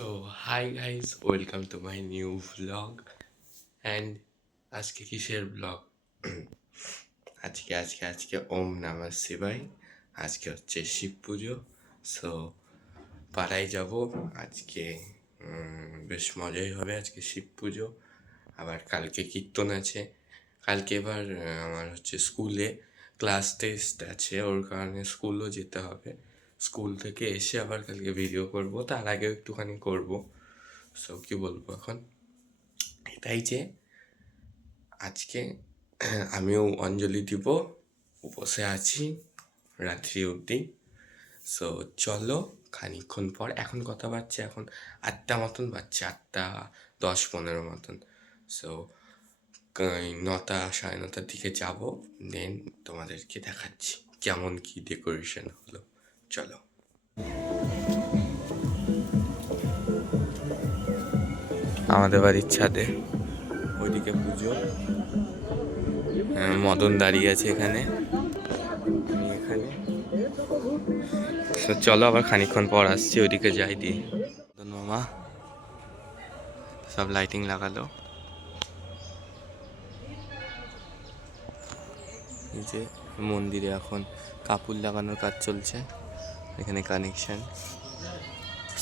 So, hi guys, welcome to my new vlog and আজকে কিসের blog? আজকে ওম নমঃ শিবায়। আজকে হচ্ছে শিব পুজো। সো পাড়ায় যাব আজকে। বেশ মজাই হবে আজকে শিব পুজো। আবার কালকে কীর্তন আছে। কালকে এবার আমার হচ্ছে স্কুলে ক্লাস টেস্ট আছে, ওর কারণে স্কুলও যেতে হবে। স্কুল থেকে এসে আবার কালকে ভিডিও করব, তার আগেও একটুখানি করব। সো কী বলবো এখন, এটাই যে আজকে আমিও অঞ্জলি দিব, বসে আছি রাত্রি অবধি। সো চলো খানিকক্ষণ পর, এখন কথা বাজছে এখন 8টা মতন বাজছে, 8:10-15 মতন। সো 9টা 9:30 দিকে যাব, দেন তোমাদেরকে দেখাচ্ছি কেমন কি ডেকোরেশন হলো। চলো। আমাদের বাড়ির ছাদে ওইদিকে পুজো, মদন দাঁড়িয়ে আছে এখানে। তো চলো আবার খানিকক্ষণ পর আসছি, ওইদিকে যাই দিয়ে। মামা সব লাইটিং লাগালো, এই যে মন্দিরে এখন কাপড় লাগানোর কাজ চলছে, এখানে কানেকশন।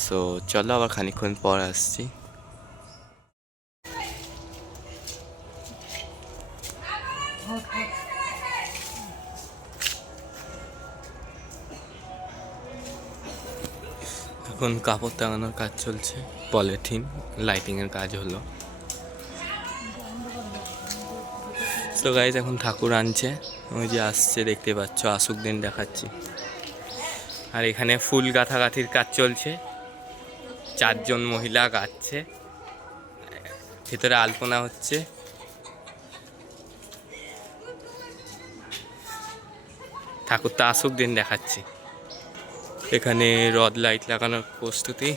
সো চলো আবার খানিকক্ষণ পর আসছি। এখন কাপড় টাঙানোর কাজ চলছে, পলিথিন লাইটিংয়ের কাজ হলো। তো গাইজ এখন ঠাকুর আনছে, ওই যে আসছে দেখতে পাচ্ছ, আসুক দিন দেখাচ্ছি। আর এখানে ফুল গাঁথাগাঁথির কাজ চলছে, 4জন মহিলা গাচ্ছে, ভেতরে আলপনা হচ্ছে। ঠাকুরটা আসুক দিন দেখাচ্ছি। এখানে রড লাইট লাগানোর প্রস্তুতি।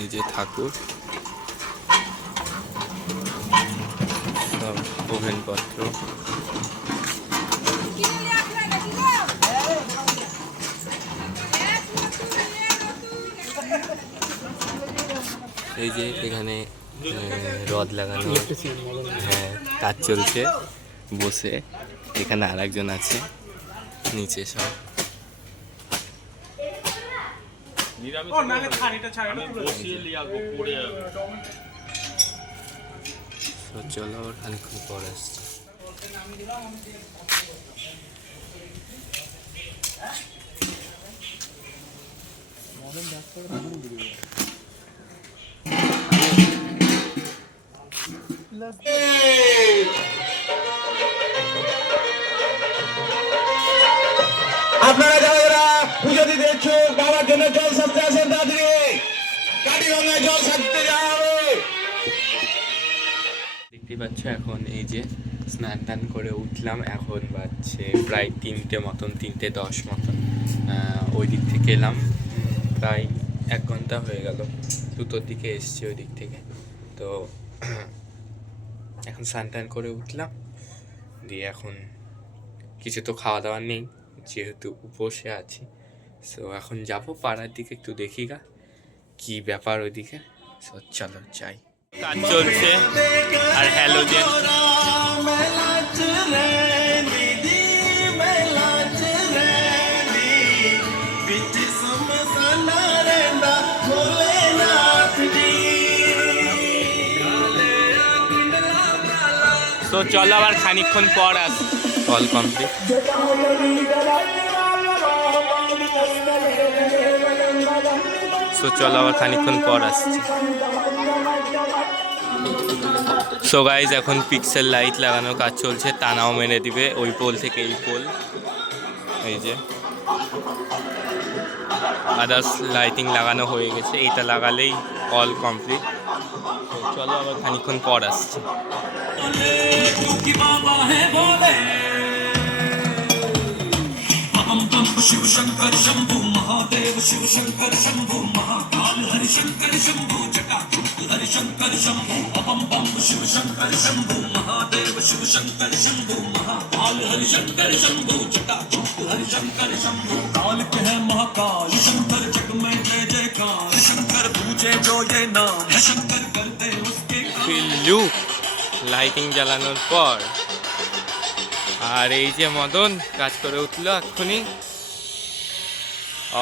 এই যে ঠাকুর, সব ওভেনপত্র। এই যে এখানে রড লাগানো, হ্যাঁ কাজ চলছে বসে। এখানে আর একজন আছে নিচে, সব চলো আবার খানিক্ষণ পর আসছি। আপনারা যারা পুজো দিতে ইচ্ছুক, বাবার জন্য জল সাজতে আসেন, তাড়াতাড়ি কাটিগঙ্গায় জল সাজতে যাওয়া হবে। দেখতে পাচ্ছ এখন এই যে স্নান টান করে উঠলাম, এখন বাজছে প্রায় 3টে মতন, 3:10 মতন। ওই দিক থেকে এলাম, প্রায় 1 ঘন্টা হয়ে গেল, 2টোর দিকে এসছি ওই দিক থেকে। তো এখন স্নান টান করে উঠলাম, দিয়ে এখন কিছু তো খাওয়া দাওয়া নেই যেহেতু উপসে আছি। সো এখন যাবো পাড়ার দিকে, একটু দেখি গা কি ব্যাপার ওইদিকে। সো চলো যাই। কাজ চলছে আর হ্যালোজেন। তো চলো আবার খানিকক্ষণ পর আস। Call complete. সো চলো আবার খানিকক্ষণ পর আসছি। সো গাইজ এখন পিক্সেল লাইট লাগানোর কাজ চলছে, টানাও মেরে দিবে ওই পোল থেকে এই পোল। এই যে আদার্স লাইটিং লাগানো হয়ে গেছে, এইটা লাগালেই অল কমপ্লিট। তো চলো আবার খানিকক্ষণ পর আসছি। शिव शंकर शंभु महादेव, शिव शंकर शंभु महाकाल, हरि शंकर शंभु जटा हरि शंकर शंभु, बम बम शिव शंकर शंभु महादेव। काल के है महाकाल शंकर जग में जय जयकार शंकर पूजे जो ये नाम है शंकर करते उसके লুক লাইটিং জ্বালানোর পর আর এই যে মদন কাজ করে উঠলো এক্ষুনি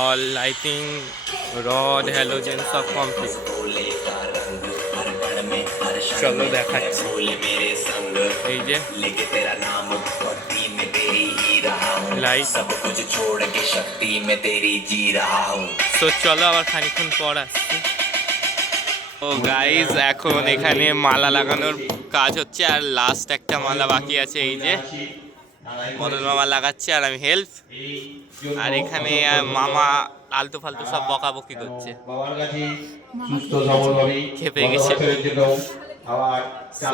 অল লাইটিং রড হ্যালোজেন সব কমপ্লিট চলো দেখাচ্ছি এই যে লাইট তো চলো আবার খানিকক্ষণ পর আসছি। ও গাইজ এখন এখানে মালা লাগানোর কাজ হচ্ছে আর লাস্ট একটা মালা বাকি আছে এই যে মদন মামা লাগাচ্ছে আর আমি হেল্প আর এখানে মামা আলতু ফালতু সব বকাবকি করছে খেপে গেছে।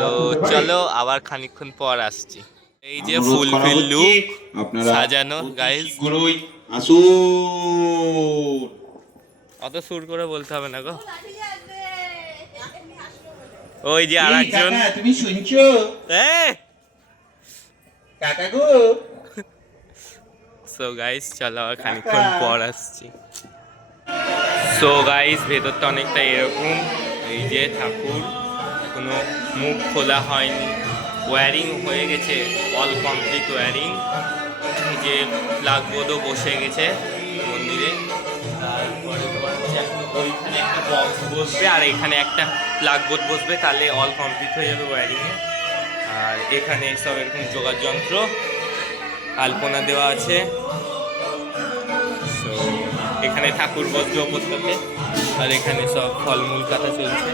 তো চলো আবার খানিকক্ষণ পর আসছি। এই যে ফুলফিল লুক সাজানো গাইজ আসুন অত সুর করে বলতে হবে না গো। ওই যে আরেকজন তুমি শুনছো কাকা গো সো গাইস চলো আর খানিকক্ষণ পর আসছি। সো গাইস ভেতরটা অনেকটা এরকম এই যে ঠাকুর এখনো মুখ খোলা হয়নি ওয়্যারিং হয়ে গেছে অল কমপ্লিট ওয়্যারিং এই যে প্লাগবোর্ডও বসে গেছে মন্দিরে তারপরে তোমার হচ্ছে এখন ওইখানে একটা বক্স বসবে আর এখানে একটা প্লাগবোর্ড বসবে তাহলে অল কমপ্লিট হয়ে যাবে ওয়্যারিংয়ে। আর এখানে সব এরকম যোগার যন্ত্র আলপনা দেওয়া আছে। তো এখানে ঠাকুর বসবে ওপর থেকে আর এখানে সব ফলমূল কাটা চলছে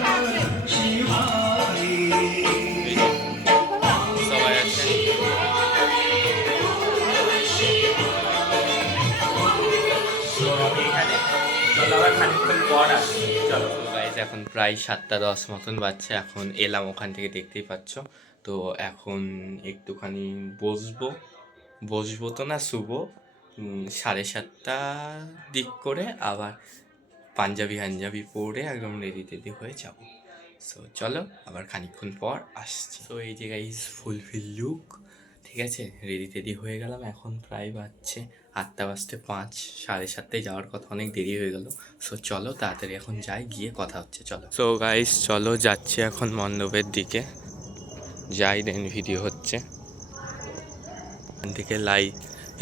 সবাই আছে। চলো গাইজ এখন প্রায় 7:10 মতন বাজছে এখন এলাম ওখান থেকে দেখতেই পাচ্ছ। তো এখন একটুখানি বসবো তো না শুভ 7:30 দিক করে আবার পাঞ্জাবি পরে একদম রেডি টেডি হয়ে যাব। সো চলো আবার খানিকক্ষণ পর আসছি। তো এই যে গাইজ ফুলফিল লুক ঠিক আছে রেডি টেডি হয়ে গেলাম এখন প্রায় বাজছে 8:05 7:30 যাওয়ার কথা অনেক দেরি হয়ে গেল। সো চলো তাড়াতাড়ি এখন যাই গিয়ে কথা হচ্ছে চলো। সো গাইজ চলো যাচ্ছি এখন মণ্ডপের দিকে যাই দেন ভিডিও হচ্ছে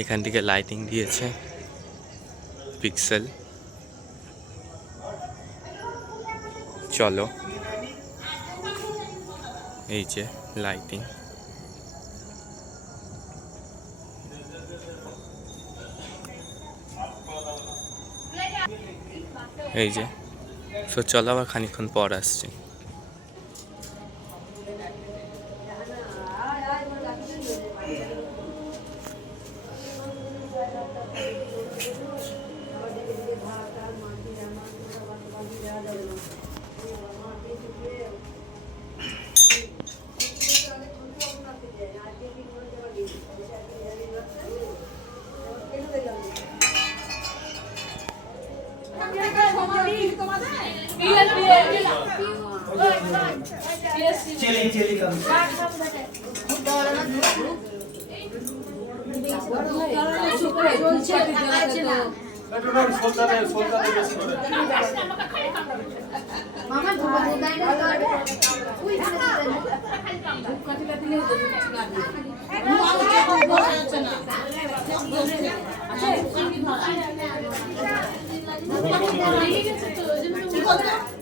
এখান থেকে লাইটিং দিয়েছে পিক্সেল চলো এই যে লাইটিং এই যে সো চলো আবার খানিকক্ষণ পর আসছি।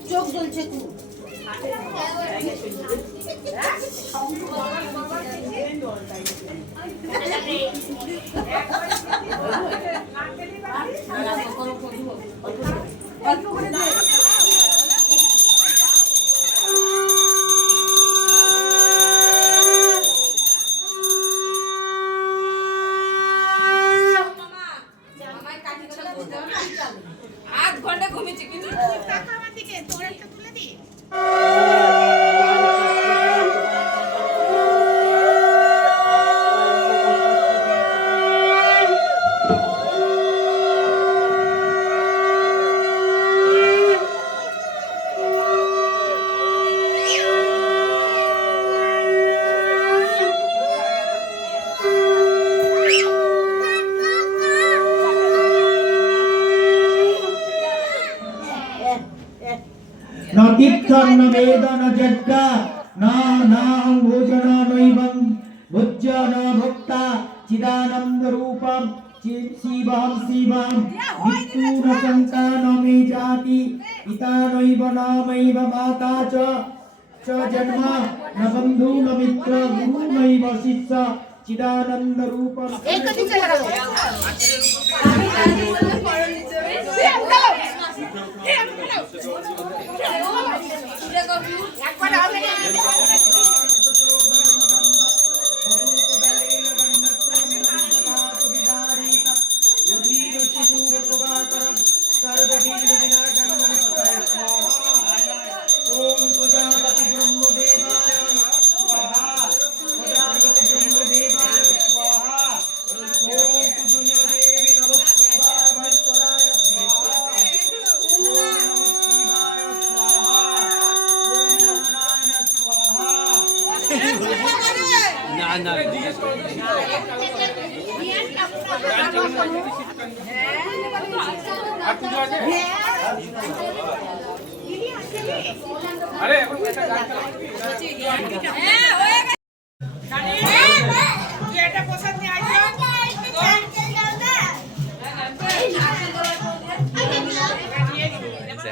চোখ জ্বলছে ছন্ন বেদন যজ্ঞ না না ভোজন নৈবং ভোজ্য ন ভোক্তা চিদানন্দ রূপম শিবম শিবম মৃত্যু ন সন্তান মে জাতি পিতা নৈব নামৈব মাতা চ জন্ম ন বন্ধু ন মিত্র গুরু নৈব শিষ্য চিদানন্দ রূপম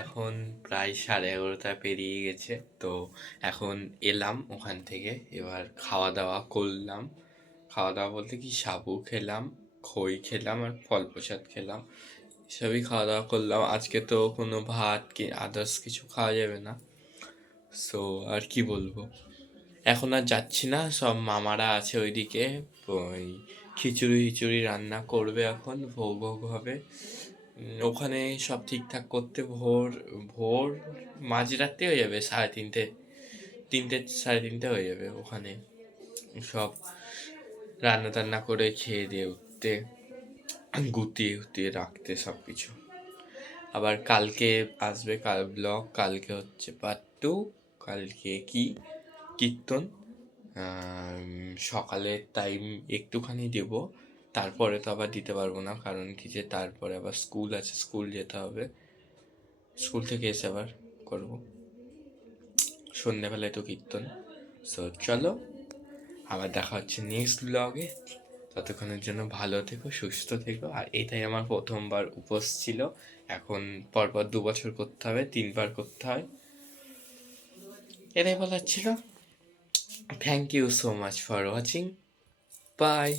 এখন প্রায় 11:30 পেরিয়ে গেছে, তো এখন এলাম ওখান থেকে। এবার খাওয়া দাওয়া করলাম। খাওয়া দাওয়া বলতে কি, সাবু খেলাম, খই খেলাম আর ফল প্রসাদ খেলাম, সবই খাওয়া দাওয়া করলাম। আজকে তো কোনো ভাত কি আদার্স কিছু খাওয়া যাবে না, সো আর কি বলবো, এখন আর যাচ্ছি না। সব মামারা আছে ওইদিকে, ওই খিচুড়ি রান্না করবে, এখন ভোগ ভোগ হবে। ওখানে সব ঠিকঠাক করতে ভোর মাঝরাতে হয়ে যাবে, 3:30 হয়ে যাবে ওখানে সব রান্না টান্না করে খেয়ে দিয়ে উঠতে, গুটিয়ে রাখতে সব কিছু। আবার কালকে আসবে ব্লগ, কালকে হচ্ছে পার্ট 2। কালকে কি কীর্তন, সকালের টাইম একটুখানি দেব, তারপরে তো আবার দিতে পারবো না, কারণ কি যে তারপরে আবার স্কুল আছে, স্কুল যেতে হবে। স্কুল থেকে এসে আবার করবো, সন্ধ্যেবেলায় তো কীর্তন। সো চলো, আবার দেখা হচ্ছে নেক্সট ব্লগে। ততক্ষণের জন্য ভালো থেকো, সুস্থ থেকো। আর এটাই আমার প্রথমবার উপোস ছিল, এখন পরপর 2 বছর করতে হবে, 3বার করতে হয়। এটাই বলার ছিল। Thank you so much for watching, by.